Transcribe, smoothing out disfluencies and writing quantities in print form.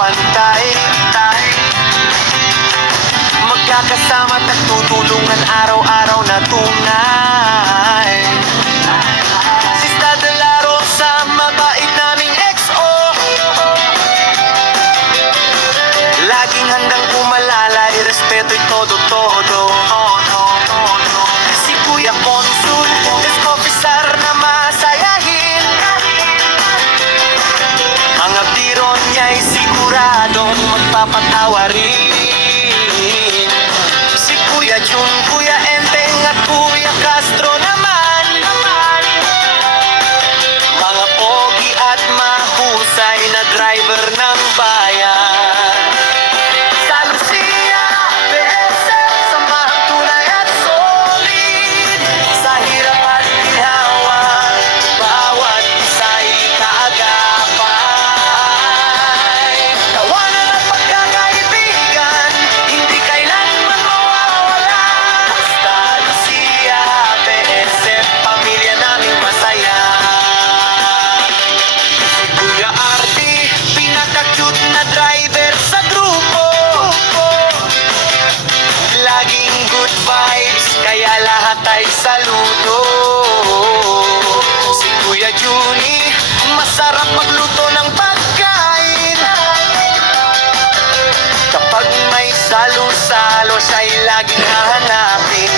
pantay. Magkakasama at nagtutulungan araw-araw na tunay. Sista de la Rosa, mabait naming XO, laging handang pumalalay, respeto todo-todo. Si Kuya Consul, desk officer na masayahin, ang abdiro niya'y siguradong magpapatawa rin. Si Kuya Jun, Kuya Enteng at Kuya Castro naman, mga pogi at mahusay na driver ng bayan. Sa Lucia, PSF, samahang tunay at solid. Sa hirap at ginhawa, bawat isa'y kaagapay. Tawanan at pagkakaibigan, hindi kailanman mawawala. Basta Lucia, PSF, pamilya naming masaya. Si Kuya Artie, pinaka-cute na driver sa grupo, laging good vibes, kaya lahat ay saludo. Si Kuya Juni, masarap magluto ng pagkain, kapag may salo-salo siya'y laging hahanapin.